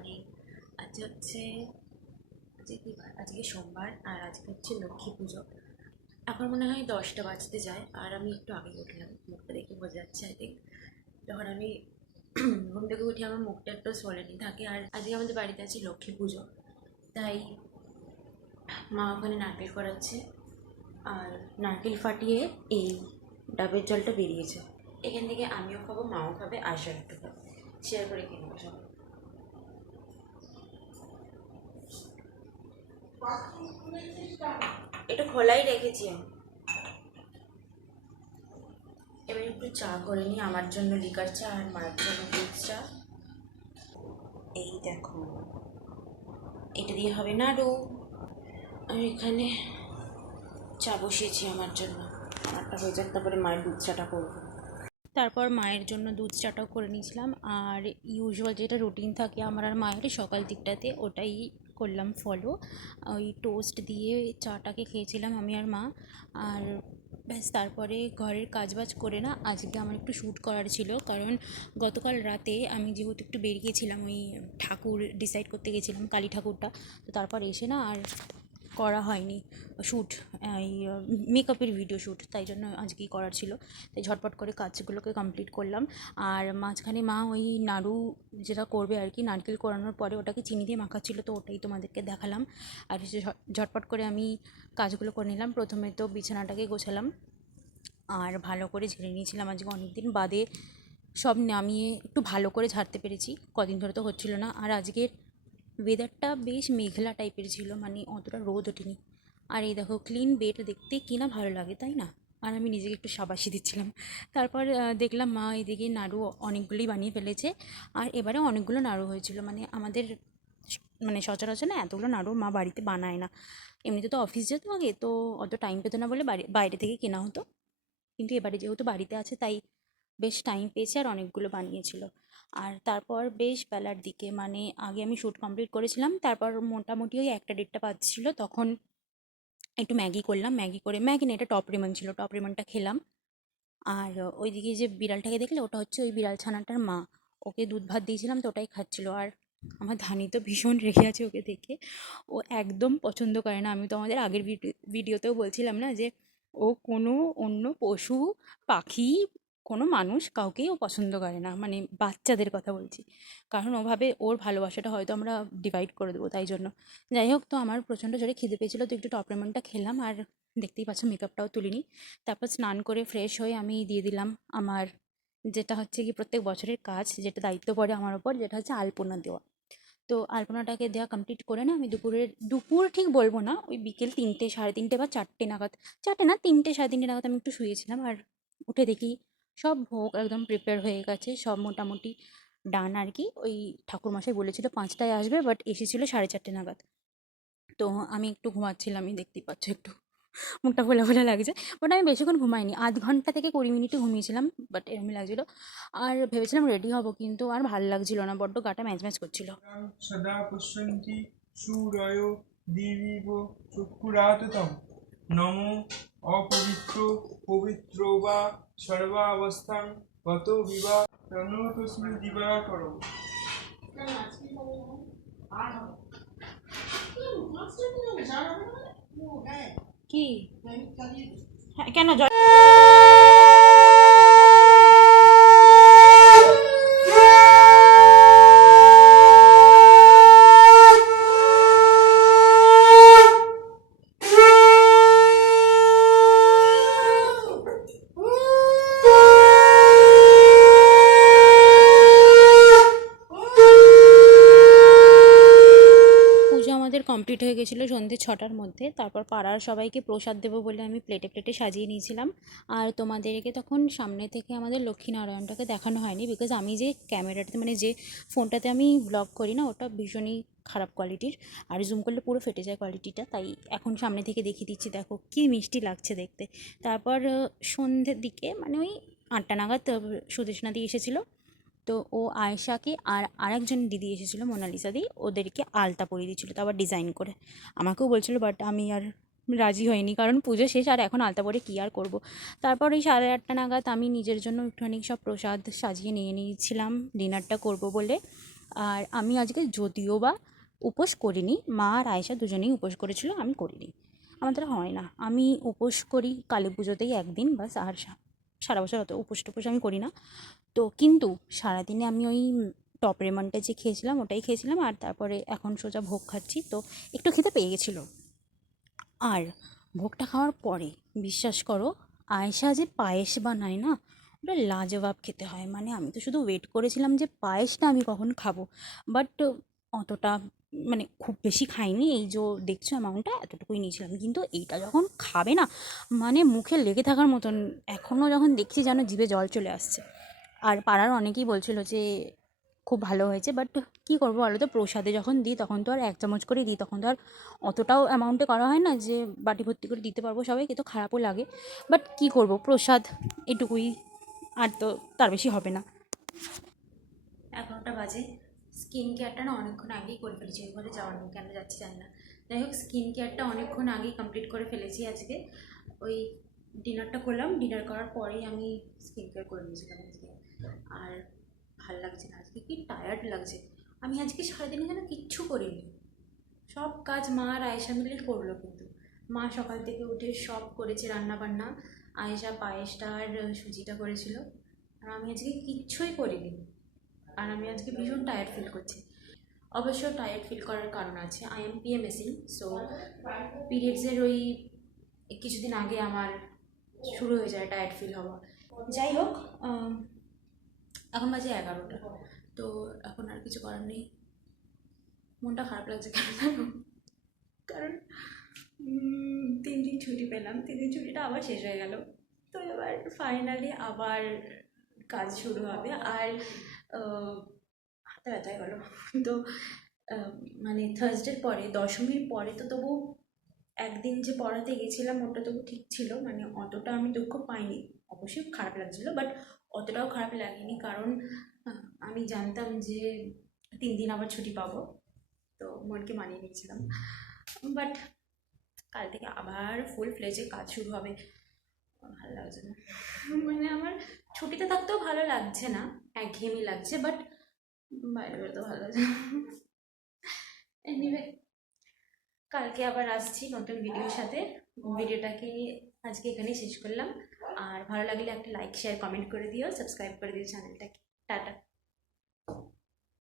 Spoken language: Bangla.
মর্নিং। আজকে হচ্ছে আজকে সোমবার, আর আজকে হচ্ছে লক্ষ্মী পুজো। এখন মনে হয় 10টা বাজতে যায়, আর আমি একটু আগে উঠলাম। মুখটা দেখে বোঝা যাচ্ছে আই থিঙ্ক। যখন আমি ঘুম থেকে উঠি আমার মুখটা একটু সোলেনি থাকে। আর আজকে আমাদের বাড়িতে আছে লক্ষ্মী পুজো, তাই মা ওখানে নারকেল করাচ্ছে। আর নারকেল ফাটিয়ে এই ডাবের জলটা বেরিয়েছে, এখান থেকে আমিও খাবো, মাও খাবে, আশা একটু খাবে, শেয়ার করে কিনবো সবাই। এটা খোলাই রেখেছি আমি। এবার একটু চা করে নিই, আমার জন্য লিকার চা আর মায়ের জন্য দুধ চা। এই দেখো, এটা দিয়ে হবে নাড়ু। আমি এখানে চা বসিয়েছি আমার জন্য, আমারটা হয়ে যাক, তারপরে মায়ের দুধ চাটা করবো। তারপর মায়ের জন্য দুধ চাটাও করে নিয়েছিলাম। আর ইউজুয়াল যেটা রুটিন থাকে আমার আর মায়ের সকাল দিকটাতে, ওটাই করলাম ফলো। ওই টোস্ট দিয়ে চাটাকে খেয়েছিলাম আমি আর মা। আর ব্যাস, তারপরে ঘরের কাজবাজ করে না, আজকে আমার একটু শ্যুট করার ছিল, কারণ গতকাল রাতে আমি যেহেতু একটু বেরিয়েছিলাম, ওই ঠাকুর ডিসাইড করতে গেছিলাম, কালী ঠাকুরটা। তো তারপর এসে না আর করা হয়নি শ্যুট, এই মেকআপের ভিডিও শ্যুট, তাই জন্য আজকেই করার ছিল। তাই ঝটপট করে কাজগুলোকে কমপ্লিট করলাম। আর মাঝখানে মা ওই নাড়ু যেটা করবে আর কি, নারকেল কোরানোর পরে ওটাকে চিনি দিয়ে মাখাচ্ছিল, তো ওটাই তোমাদেরকে দেখালাম। আর ঝটপট করে আমি কাজগুলো করে নিলাম। প্রথমে তো বিছানাটাকে গোছালাম আর ভালো করে ঝেড়ে নিয়েছিলাম। আজকে অনেক দিন বাদে সব নামিয়ে একটু ভালো করে ঝাড়তে পেরেছি, কদিন ধরে তো হচ্ছিল না। আর আজকের ওয়েদারটা বেশ মেঘলা টাইপের ছিল, মানে অতটা রোদ ওঠেনি। আর এই দেখো, ক্লিন বেড দেখতে কি না ভালো লাগে, তাই না? আর আমি নিজেকে একটু সাবাসি দিচ্ছিলাম। তারপর দেখলাম মা এদিকে নাড়ু অনেকগুলোই বানিয়ে ফেলেছে। আর এবারে অনেকগুলো নাড়ু হয়েছিল, মানে আমাদের মানে সচরাচর না এতগুলো নাড়ু মা বাড়িতে বানায় না। এমনিতে তো অফিস যেত আগে, তো অত টাইম পেতো না বলে বাইরে থেকে কেনা হতো। কিন্তু এবারে যেহেতু বাড়িতে আছে, তাই বেশ টাইম পেয়েছে আর অনেকগুলো বানিয়েছিল। আর তারপর বেশ বেলার দিকে, মানে আগে আমি শ্যুট কমপ্লিট করেছিলাম, তারপর মোটামুটি ওই 1টা 1:30টা বাজছিল, তখন একটু ম্যাগি করলাম। ম্যাগি না, এটা টপ রেমন ছিল, টপ রেমনটা খেলাম। আর ওইদিকে যে বিড়ালটাকে দেখলে, ওটা হচ্ছে ওই বিড়াল ছানাটার মা, ওকে দুধ ভাত দিয়েছিলাম, তো ওটাই খাচ্ছিল। আর আমার ধানি তো ভীষণ রেগে আছে ওকে দেখে, ও একদম পছন্দ করে না। আমি তো আমাদের আগের ভিডিওতেও বলছিলাম না যে ও কোনো অন্য পশু, পাখি, কোনো মানুষ কাউকেই ও পছন্দ করে না, মানে বাচ্চাদের কথা বলছি। কারণ ওভাবে ওর ভালোবাসাটা হয়তো আমরা ডিভাইড করে দেবো, তাই জন্য। যাই হোক, তো আমার প্রচণ্ড জোরে খিদে পেয়েছিলো, তো একটু টপ রেমনটা খেলাম। আর দেখতেই পাচ্ছ মেকআপটাও তুলিনি। তারপর স্নান করে ফ্রেশ হয়ে আমি দিয়ে দিলাম আমার যেটা হচ্ছে কি প্রত্যেক বছরের কাজ, যেটা দায়িত্ব পড়ে আমার ওপর, যেটা হচ্ছে আলপনা দেওয়া। তো আলপনাটাকে দেওয়া কমপ্লিট করে না, আমি দুপুর ঠিক বলবো না, ওই বিকেল 3টে 3:30 বা 4টে নাগাদ, 4টে না 3টে 3:30 নাগাদ আমি একটু শুয়েছিলাম। আর উঠে দেখি সব ভোগ একদম প্রিপেয়ার হয়ে গেছে, সব মোটামুটি ডান আর কি। ওই ঠাকুরমশাই বলেছিল 5টায় আসবে, বাট এসেছিলো 4:30 নাগাদ। তো আমি একটু ঘুমাচ্ছিলামই, দেখতেই পাচ্ছ একটু মুখটা ফোলা ফোলা লাগছে। বাট আমি বেশিক্ষণ ঘুমাইনি, আধ ঘন্টা থেকে 20 মিনিটই ঘুমিয়েছিলাম, বাট এরমই লাগছিলো। আর ভেবেছিলাম রেডি হব, কিন্তু আর ভালো লাগছিল না, বড্ড গাটা ম্যাচ ম্যাচ করছিল। সদা পশ্যন্তি সুরয় দিবিব চক্ষুরাততম নমো অপবিত্র পবিত্র বা সর্বাবস্থান গত বিবা তন্নতস্মি দিবাকর। কি? হ্যাঁ, কেন জল? পুজো আমাদের কমপ্লিট হয়ে গেছিলো সন্ধ্যে 6টার মধ্যে। তারপর পাড়ার সবাইকে প্রসাদ দেবো বলে আমি প্লেটে প্লেটে সাজিয়ে নিয়েছিলাম। আর তোমাদেরকে তখন সামনে থেকে আমাদের লক্ষ্মীনারায়ণটাকে দেখানো হয়নি, বিকজ আমি যে ক্যামেরাটাতে, মানে যে ফোনটাতে আমি ব্লগ করি না, ওটা ভীষণই খারাপ কোয়ালিটির, আর জুম করলে পুরো ফেটে যায় কোয়ালিটিটা। তাই এখন সামনে থেকে দেখিয়ে দিচ্ছি, দেখো কী মিষ্টি লাগছে দেখতে। তারপর সন্ধ্যের দিকে, মানে ওই 8টা নাগাদ সুদেশনা দিয়ে এসেছিলো। তো ও আয়েশাকে আর আরেকজন দিদি এসেছিলো, মোনালিসা দি, ওদেরকে আলতা পরিয়ে দিচ্ছিলো, তো আবার ডিজাইন করে। আমাকেও বলছিলো, বাট আমি আর রাজি হইনি, কারণ পুজো শেষ আর এখন আলতা পরে কী আর করবো। তারপর ওই 8:30 নাগাদ আমি নিজের জন্য একটুখানি সব প্রসাদ সাজিয়ে নিয়ে নিয়েছিলাম ডিনারটা করব বলে। আর আমি আজকে যদিও বা উপোস করিনি, মা আর আয়েশা দুজনেই উপোস করেছিল, আমি করিনি, আমার দ্বারা হয় না। আমি উপোস করি কালী পুজোতেই একদিন বাস, আর সারা বছর অত উপোস টুপোস আমি করি না। তো কিন্তু সারাদিনে আমি ওই টপ রেমনটা যে খেয়েছিলাম ওটাই খেয়েছিলাম, আর তারপরে এখন সোজা ভোগ খাচ্ছি, তো একটু খেতে পেয়ে গেছিলো। আর ভোগটা খাওয়ার পরে বিশ্বাস করো, আয়েশা যে পায়েস বানায় না, ওটা লাজবাব খেতে হয়। মানে আমি তো শুধু ওয়েট করেছিলাম যে পায়েসটা আমি কখন খাবো, বাট অতটা মানে খুব বেশি খাইনি, এই যে দেখছো অ্যামাউন্টটা এতটুকুই নিয়েছিলাম, কিন্তু এইটা যখন খাবে না মানে মুখে লেগে থাকার মতন, এখনও যখন দেখছি যেন জিভে জল চলে আসছে। আর পাড়ার অনেকেই বলছিল যে খুব ভালো হয়েছে, বাট কী করবো বলো তো, প্রসাদে যখন দিই তখন তো আর 1 চামচ করে দিই, তখন তো আর অতটাও অ্যামাউন্টে করা হয় না যে বাটি ভর্তি করে দিতে পারবো সবাইকে, তো খারাপও লাগে। বাট কী করবো, প্রসাদ এটুকুই, আর তো তার বেশি হবে না। 11টা বাজে। স্কিন কেয়ারটা না অনেকক্ষণ আগেই করে ফেলেছি, ওই ঘরে যাওয়ার নেই, কেন যাচ্ছি জানি না। যাই হোক, স্কিন কেয়ারটা অনেকক্ষণ আগেই কমপ্লিট করে ফেলেছি আজকে। ওই ডিনারটা করলাম, ডিনার করার পরেই আমি স্কিন কেয়ার করে নিয়েছিলাম আজকে। আর ভাল লাগছে না আজকে, কি টায়ার্ড লাগছে। আমি আজকে সারাদিনে যেন কিচ্ছু করিনি, সব কাজ মা আর আয়েশা মিলে করলো। কিন্তু মা সকাল থেকে উঠে সব করেছে, রান্না বান্না। আয়েশা পায়েসটা আর সুজিটা করেছিল, আর আমি আজকে কিচ্ছুই করিনি। আর আমি আজকে ভীষণ টায়ার্ড ফিল করছি। অবশ্য টায়ার্ড ফিল করার কারণ আছে, আই এম পিএমএসি, সো পিরিয়ডসের ওই কিছুদিন আগে আমার শুরু হয়ে যায় টায়ার্ড ফিল হওয়া। যাই হোক, এখন বাজে 11টা, তো এখন আর কিছু করার নেই। মনটা খারাপ লাগছে কেন জানো? কারণ 3 দিন ছুটি পেলাম, 3 দিন ছুটিটা আবার শেষ হয়ে গেল। তো এবার ফাইনালি আবার কাজ শুরু হবে। আর হাতে ব্যথায় গেল। তো মানে থার্সডের পরে, দশমীর পরে তো তবু একদিন যে পড়াতে গেছিলাম ওটা তবু ঠিক ছিল, মানে অতটা আমি দুঃখ পাইনি। অবশ্যই খারাপ লাগছিল, বাট অতটাও খারাপ লাগেনি, কারণ আমি জানতাম যে 3 দিন আবার ছুটি পাবো, তো মনকে মানিয়ে নিয়েছিলাম। বাট কাল থেকে আবার ফুল ফ্লেজে কাজ শুরু হবে, ভালো লাগছে না। মানে আমার ছুটিতে থাকতেও ভালো লাগছে না, একঘেয়েমি লাগছে, বাট বাইরে বেরোতেও ভালো লাগছে না। এনিওয়ে, কালকে আবার আসছি নতুন ভিডিওর সাথে। ভিডিওটাকে আজকে এখানেই শেষ করলাম। আর ভালো লাগলে একটা লাইক শেয়ার কমেন্ট করে দিও, সাবস্ক্রাইব করে দিও চ্যানেলটাকে। টাটা।